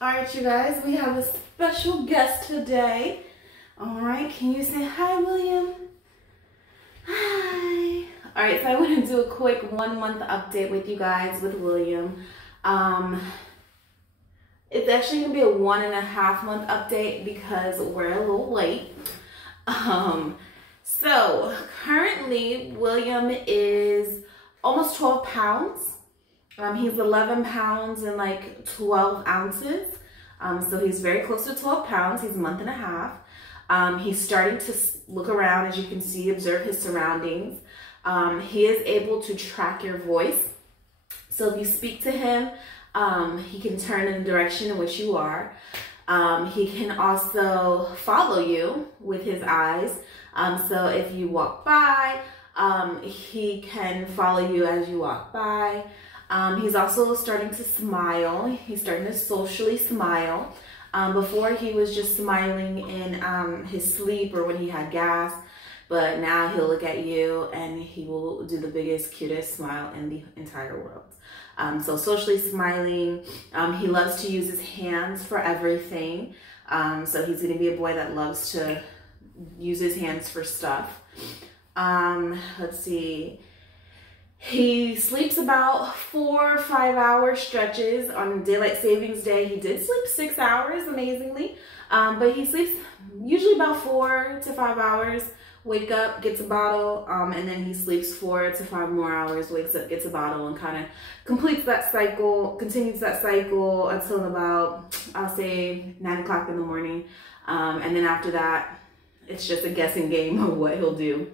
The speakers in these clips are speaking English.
All right, you guys, we have a special guest today. All right, can you say hi, William? Hi. All right, so I want to do a quick 1 month update with you guys with William. It's actually gonna be a 1.5 month update because we're a little late. So currently William is almost 12 pounds. He's 11 pounds and like 12 ounces. So he's very close to 12 pounds. He's a month and a half. He's starting to look around, as you can see, observe his surroundings. He is able to track your voice. So if you speak to him, he can turn in the direction in which you are. He can also follow you with his eyes. So if you walk by, he can follow you as you walk by. He's also starting to smile. He's starting to socially smile. Before he was just smiling in his sleep or when he had gas, but now he'll look at you and he will do the biggest, cutest smile in the entire world. So socially smiling. He loves to use his hands for everything. So he's going to be a boy that loves to use his hands for stuff. Let's see. He sleeps about 4 or 5 hour stretches. On daylight savings day, he did sleep 6 hours, amazingly. But he sleeps usually about 4 to 5 hours. Wake up, gets a bottle, and then he sleeps 4 to 5 more hours, wakes up, gets a bottle, and kind of completes that cycle, continues that cycle until about, I'll say, 9 o'clock in the morning. And then after that, it's just a guessing game of what he'll do.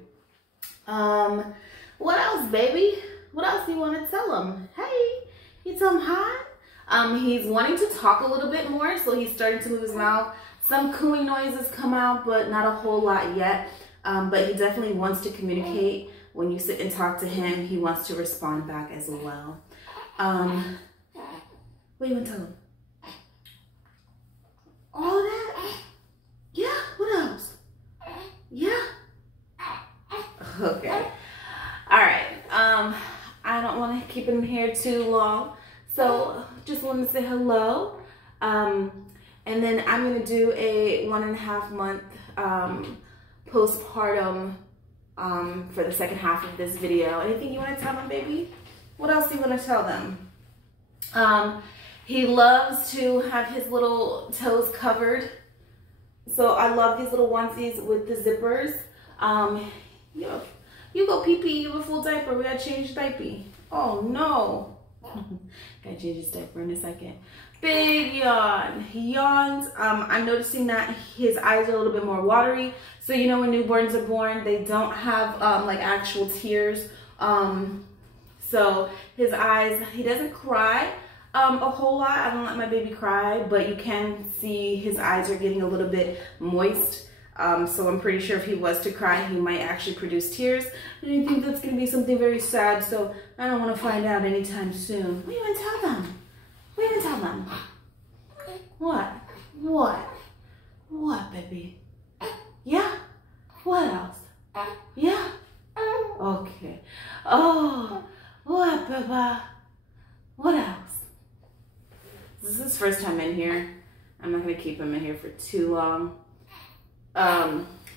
What else, baby? What else do you want to tell him? Hey, you tell him hi? He's wanting to talk a little bit more, so he's starting to move his mouth. Some cooing noises come out, but not a whole lot yet. But he definitely wants to communicate. When you sit and talk to him, he wants to respond back as well. What do you want to tell him? All of that? Yeah, what else? Yeah. Okay. All right. I don't want to keep him here too long. So just wanted to say hello. And then I'm going to do a 1.5 month, postpartum for the second half of this video. Anything you want to tell them, baby? What else do you want to tell them? He loves to have his little toes covered. So I love these little onesies with the zippers. You go pee-pee, you have a full diaper. We gotta change the diaper. Oh no. Gotta change his diaper in a second. Big yawn. He yawns. I'm noticing that his eyes are a little bit more watery. So you know when newborns are born, they don't have like actual tears. So his eyes, he doesn't cry a whole lot. I don't let my baby cry, but you can see his eyes are getting a little bit moist. So I'm pretty sure if he was to cry, he might actually produce tears. And I think that's going to be something very sad. So I don't want to find out anytime soon. What do you want to tell them? What do you want to tell them? What? What? What, baby? Yeah? What else? Yeah? Okay. Oh, what, Baba? What else? This is his first time in here. I'm not going to keep him in here for too long.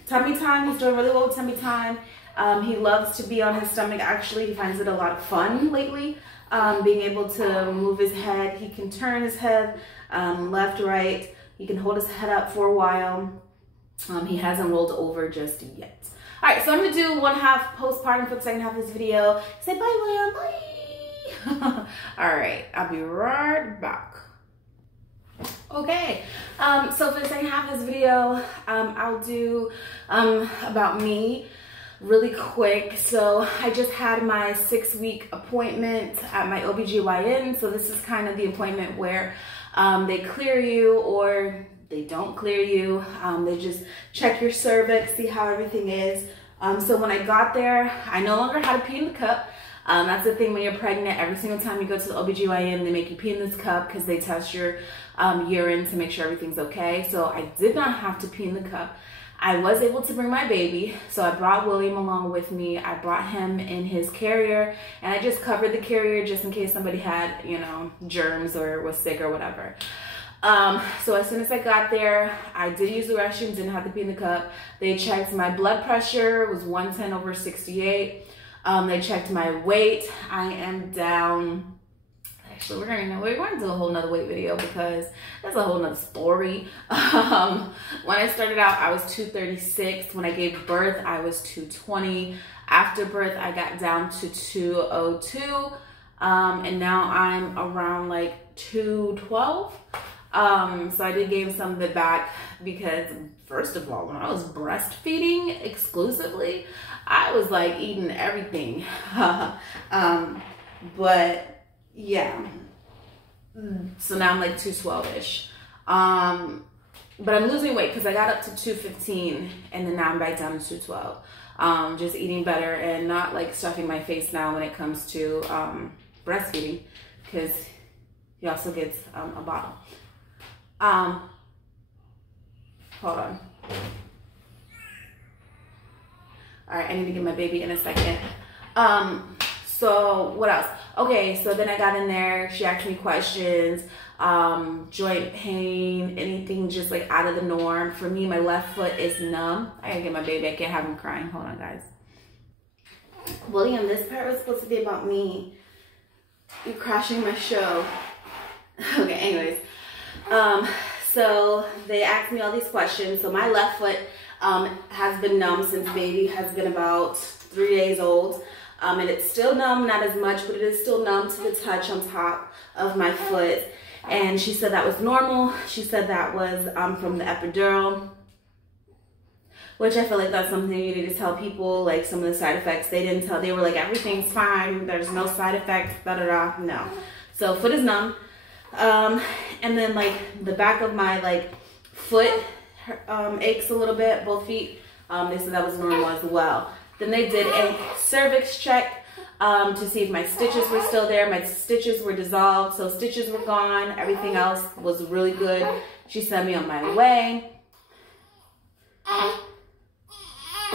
Tummy time, he's doing really well with tummy time. He loves to be on his stomach. Actually, he finds it a lot of fun lately, being able to move his head. He can turn his head left, right. He can hold his head up for a while. He hasn't rolled over just yet. All right, so I'm gonna do 1/2 postpartum for the second half of this video. Say bye, William, bye. All right, I'll be right back. Okay, so for the second half of this video, I'll do about me really quick. So I just had my 6-week appointment at my OBGYN. So this is kind of the appointment where they clear you or they don't clear you. They just check your cervix, see how everything is. So when I got there, I no longer had to pee in the cup. That's the thing when you're pregnant. Every single time you go to the OBGYN, they make you pee in this cup because they test your urine to make sure everything's okay. So I did not have to pee in the cup. I was able to bring my baby, so I brought William along with me. I brought him in his carrier, and I just covered the carrier just in case somebody had, you know, germs or was sick or whatever. So as soon as I got there, I did use the restroom, didn't have to pee in the cup. They checked my blood pressure, was 110/68. They checked my weight. I am down. Actually, we're going to do a whole nother weight video because that's a whole nother story. When I started out, I was 236. When I gave birth, I was 220. After birth, I got down to 202. And now I'm around like 212. So I did gain some of it back because, first of all, when I was breastfeeding exclusively, I was like eating everything. But yeah, so now I'm like 212-ish. But I'm losing weight because I got up to 215 and then now I'm back down to 212. Just eating better and not like stuffing my face now when it comes to breastfeeding, because he also gets a bottle. Hold on. All right, I need to get my baby in a second. So what else? Okay, so then I got in there. She asked me questions, joint pain, anything just like out of the norm. For me, my left foot is numb. I gotta get my baby. I can't have him crying. Hold on, guys. William, this part was supposed to be about me. You're crashing my show. Okay, anyways. So they asked me all these questions. So my left foot has been numb since baby has been about 3 days old. And it's still numb, not as much, but it is still numb to the touch on top of my foot. And she said that was normal. She said that was from the epidural, which I feel like that's something you need to tell people, like some of the side effects. They didn't tell, they were like, everything's fine, there's no side effects, da-da-da. No. So foot is numb. And then like the back of my like foot aches a little bit, both feet. They said that was normal as well. Then they did a cervix check to see if my stitches were still there. My stitches were dissolved, so stitches were gone. Everything else was really good. She sent me on my way.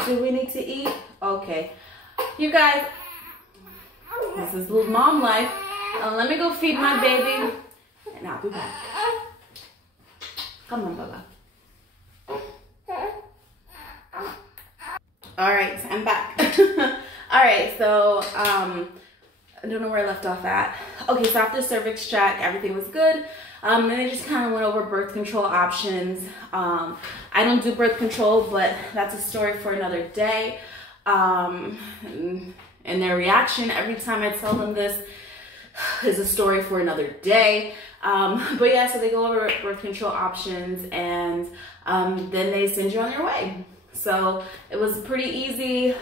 Do we need to eat? Okay. You guys, this is little mom life. Let me go feed my baby, and I'll be back. Come on, Baba. All right, I'm back. All right, so I don't know where I left off at. Okay, so after cervix check, everything was good. Then I just kind of went over birth control options. I don't do birth control, but that's a story for another day. And their reaction every time I tell them this is a story for another day. But yeah, so they go over birth control options, and then they send you on your way. So it was a pretty easy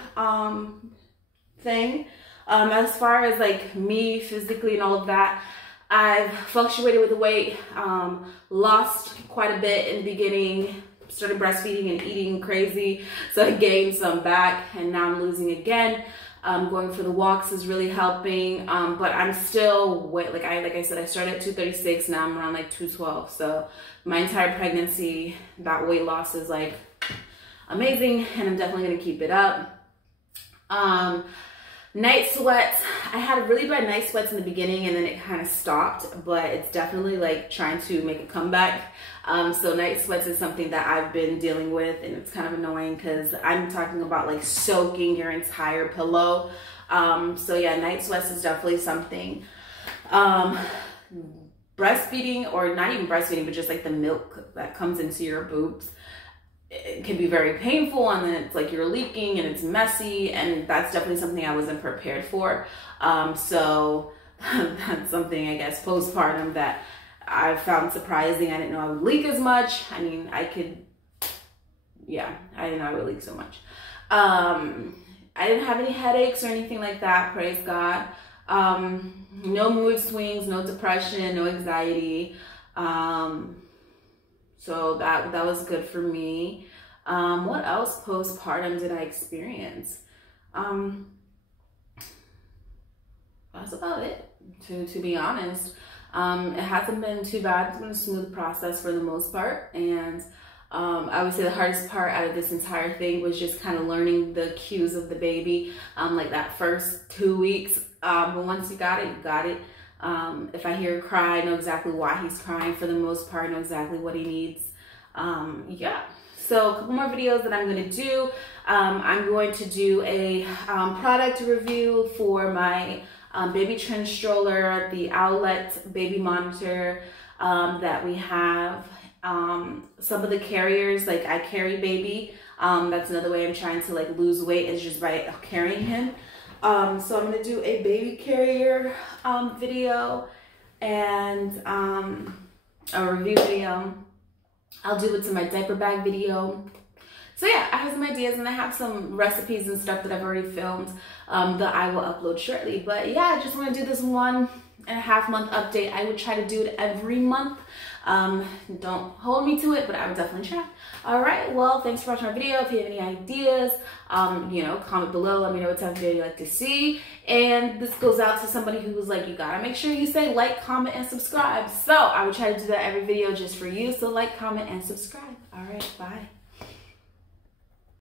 thing. As far as like me physically and all of that, I've fluctuated with the weight, lost quite a bit in the beginning, started breastfeeding and eating crazy, so I gained some back, and now I'm losing again. Going for the walks is really helping, but I'm still like I said, I started at 236, now I'm around like 212. So my entire pregnancy, that weight loss is like amazing, and I'm definitely gonna keep it up. Night sweats, I had really bad night sweats in the beginning, and then it kind of stopped, but it's definitely like trying to make a comeback. So night sweats is something that I've been dealing with, and it's kind of annoying because I'm talking about like soaking your entire pillow. So yeah, night sweats is definitely something. Breastfeeding, or not even breastfeeding, but just like the milk that comes into your boobs, it can be very painful, and then it's like you're leaking and it's messy, and that's definitely something I wasn't prepared for. So that's something, I guess, postpartum that I found surprising. I didn't know I would leak as much. I mean, I didn't know I would leak so much. I didn't have any headaches or anything like that, praise God. No mood swings, no depression, no anxiety. So that was good for me. What else postpartum did I experience? That's about it, to be honest. It hasn't been too bad. It's been a smooth process for the most part. And I would say the hardest part out of this entire thing was just kind of learning the cues of the baby, like that first 2 weeks. But once you got it, you got it. If I hear a cry, I know exactly why he's crying. For the most part, I know exactly what he needs. Yeah. So a couple more videos that I'm going to do. I'm going to do a product review for my baby trend stroller, the Owlet baby monitor that we have. Some of the carriers, like I carry baby. That's another way I'm trying to like lose weight, is just by carrying him. So I'm going to do a baby carrier video and a review video. I'll do it to my diaper bag video. So yeah, I have some ideas and I have some recipes and stuff that I've already filmed that I will upload shortly. But yeah, I just want to do this 1.5 month update. I would try to do it every month. Don't hold me to it, but I would definitely try. All right, well, thanks for watching my video. If you have any ideas, you know, comment below. Let me know what type of video you'd like to see. And this goes out to somebody who was like, you gotta make sure you say like, comment, and subscribe. So I would try to do that every video just for you. So like, comment, and subscribe. All right, bye.